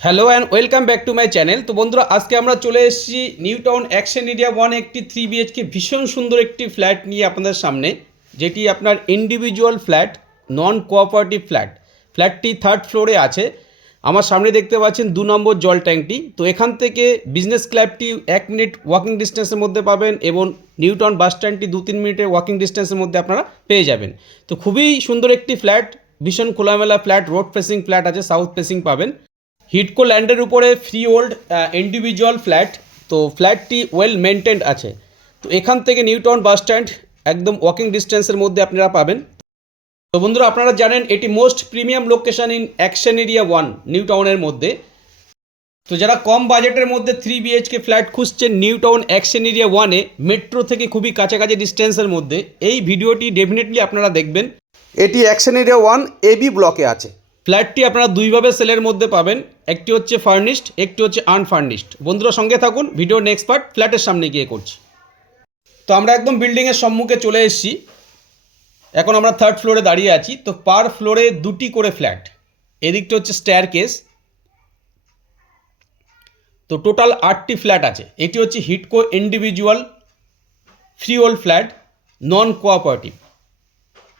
Hello and welcome back to my channel. তো বন্ধুরা, আজকে আমরা চলে এসেছি নিউ টাউন অ্যাকশন এরিয়া 1 একটি 3 BHK ভীষণ সুন্দর একটি ফ্ল্যাট নিয়ে আপনাদের সামনে, যেটি আপনার individual flat, non cooperative flat. ফ্ল্যাটটি 3rd ফ্লোরে আছে। আমার সামনে দেখতে পাচ্ছেন 2 নম্বর জল ট্যাঙ্কটি। তো এখান থেকে বিজনেস ক্লাবটি 1 মিনিট ওয়াকিং ডিস্টেন্সের মধ্যে পাবেন এবং নিউ টাউন বাস স্ট্যান্ডটি 2-3 মিনিটের ওয়াকিং ডিস্টেন্সের মধ্যে আপনারা পেয়ে যাবেন। তো খুবই সুন্দর একটি ফ্ল্যাট, ভীষণ খোলামেলা ফ্ল্যাট, রোড ফেসিং ফ্ল্যাট আছে, সাউথ ফেসিং পাবেন। হিডকো ল্যান্ডের উপরে ফ্রি ওল্ড ইন্ডিভিজুয়াল ফ্ল্যাট। তো ফ্ল্যাটটি ওয়েল মেনটেন্ড আছে। তো এখান থেকে নিউ টাউন বাস স্ট্যান্ড একদম ওয়াকিং ডিস্টেন্সের মধ্যে আপনারা পাবেন। তো বন্ধুরা, আপনারা জানেন এটি most premium location in action area 1 new টাউনের মধ্যে। তো যারা কম বাজেটের মধ্যে 3 BHK ফ্ল্যাট খুঁজছেন নিউ টাউন অ্যাকশন এরিয়া 1-এ, মেট্রো থেকে খুবই কাছাকাছি ডিস্টেন্সের মধ্যে, এই ভিডিওটি ডেফিনেটলি আপনারা দেখবেন। এটি অ্যাকশন এরিয়া 1 AB ব্লকে আছে। ফ্ল্যাটটি আপনারা দুইভাবে সেলের মধ্যে পাবেন, একটি হচ্ছে ফার্নিশড, একটি হচ্ছে আনফার্নিশড। বন্ধুরা সঙ্গে থাকুন, ভিডিও নেক্সট পার্ট ফ্ল্যাটের সামনে গিয়ে করছি। তো আমরা একদম বিল্ডিংয়ের সম্মুখে চলে এসেছি। এখন আমরা 3rd ফ্লোরে দাঁড়িয়ে আছি। তো পার ফ্লোরে 2টি করে ফ্ল্যাট, এদিকটা হচ্ছে স্টেয়ার কেস। তো টোটাল 8টি ফ্ল্যাট আছে। এটি হচ্ছে হিডকো individual freehold flat, non cooperative.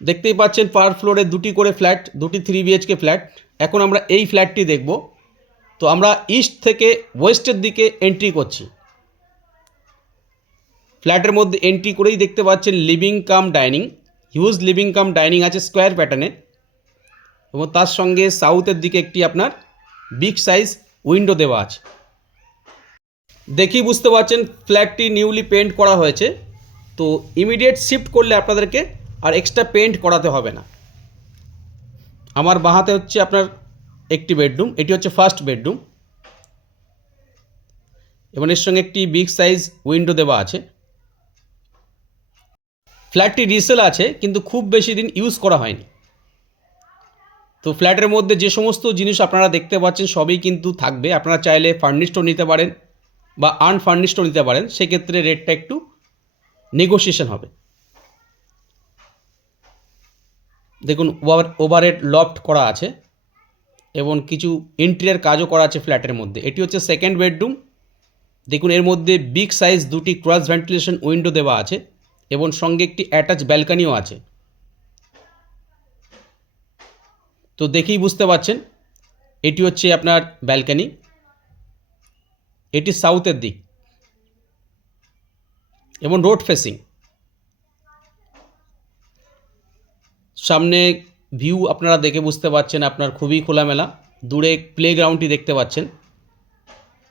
দেখতেই পাচ্ছেন পার ফ্লোরে 2টি করে ফ্ল্যাট, 2টি 3 BHK ফ্ল্যাট। এখন আমরা এই ফ্ল্যাটটি দেখব। তো আমরা ইস্ট থেকে ওয়েস্টের দিকে এন্ট্রি করছি। ফ্ল্যাটের মধ্যে এন্ট্রি করেই দেখতে পাচ্ছেন living cum dining, huge living cum dining আছে স্কোয়ার প্যাটার্নে, এবং তার সঙ্গে সাউথের দিকে একটি আপনার বিগ সাইজ উইন্ডো দেওয়া আছে। দেখি বুঝতে পারছেন ফ্ল্যাটটি নিউলি পেন্ট করা হয়েছে। তো ইমিডিয়েট শিফট করলে আপনাদেরকে আর এক্সট্রা পেন্ট করাতে হবে না। আমার বাঁহাতে হচ্ছে আপনার একটি বেডরুম, এটি হচ্ছে ফার্স্ট বেডরুম, এবং এর সঙ্গে একটি বিগ সাইজ উইন্ডো দেওয়া আছে। ফ্ল্যাটটি রিসেল আছে, কিন্তু খুব বেশি দিন ইউজ করা হয়নি। তো ফ্ল্যাটের মধ্যে যে সমস্ত জিনিস আপনারা দেখতে পাচ্ছেন সবই কিন্তু থাকবে। আপনারা চাইলে ফার্নিশডও নিতে পারেন বা আনফার্নিশডও নিতে পারেন, সেক্ষেত্রে রেটটা একটু নেগোসিয়েশন হবে। দেখুন ওভারহেড লফট করা আছে এবং কিছু ইন্টেরিয়র কাজও করা আছে ফ্ল্যাটের মধ্যে। এটি হচ্ছে সেকেন্ড বেডরুম। দেখুন এর মধ্যে বিগ সাইজ 2টি ক্রস ভেন্টিলেশন উইন্ডো দেওয়া আছে এবং সঙ্গে একটি অ্যাটাচ ব্যালকনিও আছে। তো দেখেই বুঝতে পারছেন এটি হচ্ছে আপনার ব্যালকনি। এটি সাউথের দিক এবং রোড ফেসিং। সামনে ভিউ আপনারা দেখে বুঝতে পারছেন আপনার খুবই খোলামেলা। দূরে প্লেগ্রাউন্ডটি দেখতে পাচ্ছেন।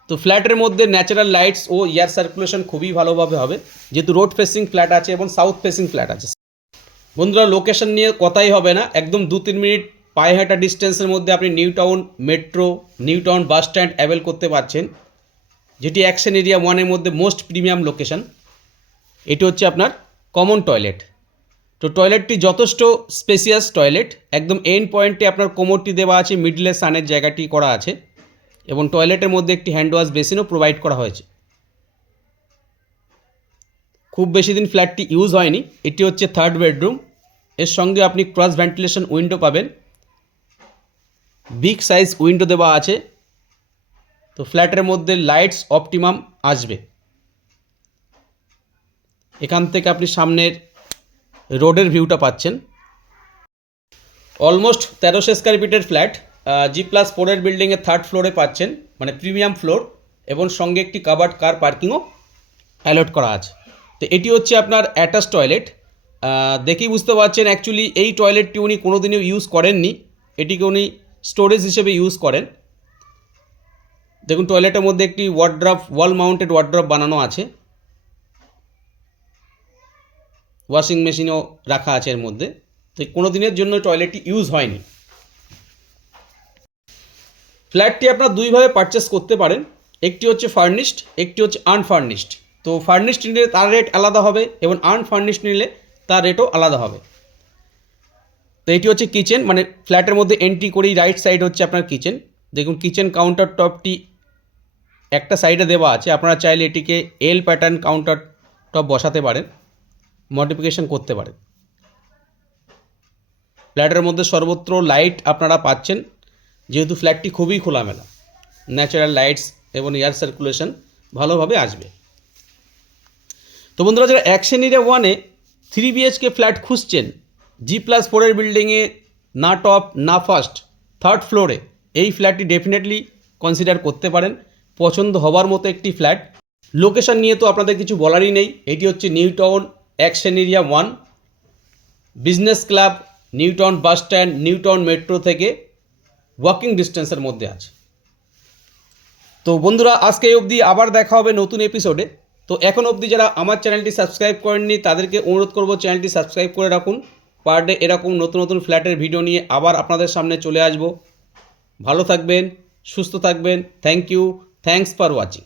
তো ফ্ল্যাটের মধ্যে ন্যাচারাল লাইটস ও এয়ার সার্কুলেশন খুবই ভালোভাবে হবে, যেহেতু রোড ফেসিং ফ্ল্যাট আছে এবং সাউথ ফেসিং ফ্ল্যাট আছে। বন্ধুরা, লোকেশন নিয়ে কথাই হবে না, একদম 2-3 মিনিট পায়ে হাঁটা ডিস্টেন্সের মধ্যে আপনি new town metro, new town bus stand avail করতে পারছেন, যেটি অ্যাকশন এরিয়া 1-এর মধ্যে মোস্ট প্রিমিয়াম লোকেশন। এটি হচ্ছে আপনার কমন টয়লেট। তো টয়লেটটি যথেষ্ট স্পেসিয়াস টয়লেট, একদম এন্ড পয়েন্টে আপনার কোমরটি দেওয়া আছে, মিডলে সানের জায়গাটি করা আছে, এবং টয়লেটের মধ্যে একটি হ্যান্ড ওয়াশ বেসিনও প্রোভাইড করা হয়েছে। খুব বেশি দিন ফ্ল্যাটটি ইউজ হয়নি। এটি হচ্ছে 3rd বেডরুম। এর সঙ্গে আপনি ক্রস ভেন্টিলেশন উইন্ডো পাবেন, বিগ সাইজ উইন্ডো দেওয়া আছে। তো ফ্ল্যাটের মধ্যে লাইটস অপটিমাম আসবে। এখান থেকে আপনি সামনের রোডের ভিউটা পাচ্ছেন। অলমোস্ট 1300 স্কোয়ার ফিটের ফ্ল্যাট, G+4 বিল্ডিংয়ের 3rd ফ্লোরে পাচ্ছেন, মানে প্রিমিয়াম ফ্লোর, এবং সঙ্গে একটি কাভার্ড কার পার্কিংও অ্যালট করা আছে। তো এটি হচ্ছে আপনার অ্যাটাচ টয়লেট। দেখেই বুঝতে পারছেন অ্যাকচুয়ালি এই টয়লেটটি উনি কোনোদিনও ইউজ করেননি, এটিকে উনি স্টোরেজ হিসেবে ইউজ করেন। দেখুন টয়লেটের মধ্যে একটি ওয়ার্ড্রপ, ওয়াল মাউন্টেড ওয়ার্ড্রপ বানানো আছে, ওয়াশিং মেশিনও রাখা আছে এর মধ্যে। তো কোনো দিনের জন্য টয়লেটটি ইউজ হয়নি। ফ্ল্যাটটি আপনারা দুইভাবে পারচেস করতে পারেন, একটি হচ্ছে ফার্নিশড, একটি হচ্ছে আনফার্নিশড। তো ফার্নিশড নিলে তার রেট আলাদা হবে এবং আনফার্নিশড নিলে তার রেটও আলাদা হবে। তো এটি হচ্ছে কিচেন, মানে ফ্ল্যাটের মধ্যে এন্ট্রি করেই রাইট সাইড হচ্ছে আপনার কিচেন। দেখুন কিচেন কাউন্টার টপটি একটা সাইডে দেওয়া আছে, আপনারা চাইলে এটিকে এল প্যাটার্ন কাউন্টার টপ বসাতে পারেন, মডিফিকেশন করতে পারেন। ফ্ল্যাটের মধ্যে সর্বত্র লাইট আপনারা পাচ্ছেন, যেহেতু ফ্ল্যাটটি খুবই খোলামেলা। ন্যাচারাল লাইটস এবং এয়ার সার্কুলেশন ভালোভাবে আসবে। তো বন্ধুরা, যারা অ্যাকশন এরিয়া 1-এ 3 BHK ফ্ল্যাট খুঁজছেন, G+4 বিল্ডিংয়ে, না টপ না ফার্স্ট, থার্ড ফ্লোরে, এই ফ্ল্যাটটি ডেফিনেটলি কনসিডার করতে পারেন। পছন্দ হবার মতো একটি ফ্ল্যাট। লোকেশন নিয়ে তো আপনাদের কিছু বলারই নেই। এটি হচ্ছে new town action area 1, business club, new town bus stand, new town metro থেকে ওয়াকিং ডিস্টেন্সের মধ্যে আছে। তো বন্ধুরা, আজকে এই অবধি, আবার দেখা হবে নতুন এপিসোডে। তো এখন অবধি যারা আমার চ্যানেলটি সাবস্ক্রাইব করেননি তাদেরকে অনুরোধ করব চ্যানেলটি সাবস্ক্রাইব করে রাখুন। পার ডে এরকম নতুন নতুন ফ্ল্যাটের ভিডিও নিয়ে আবার আপনাদের সামনে চলে আসব। ভালো থাকবেন, সুস্থ থাকবেন। Thank you, thanks for watching.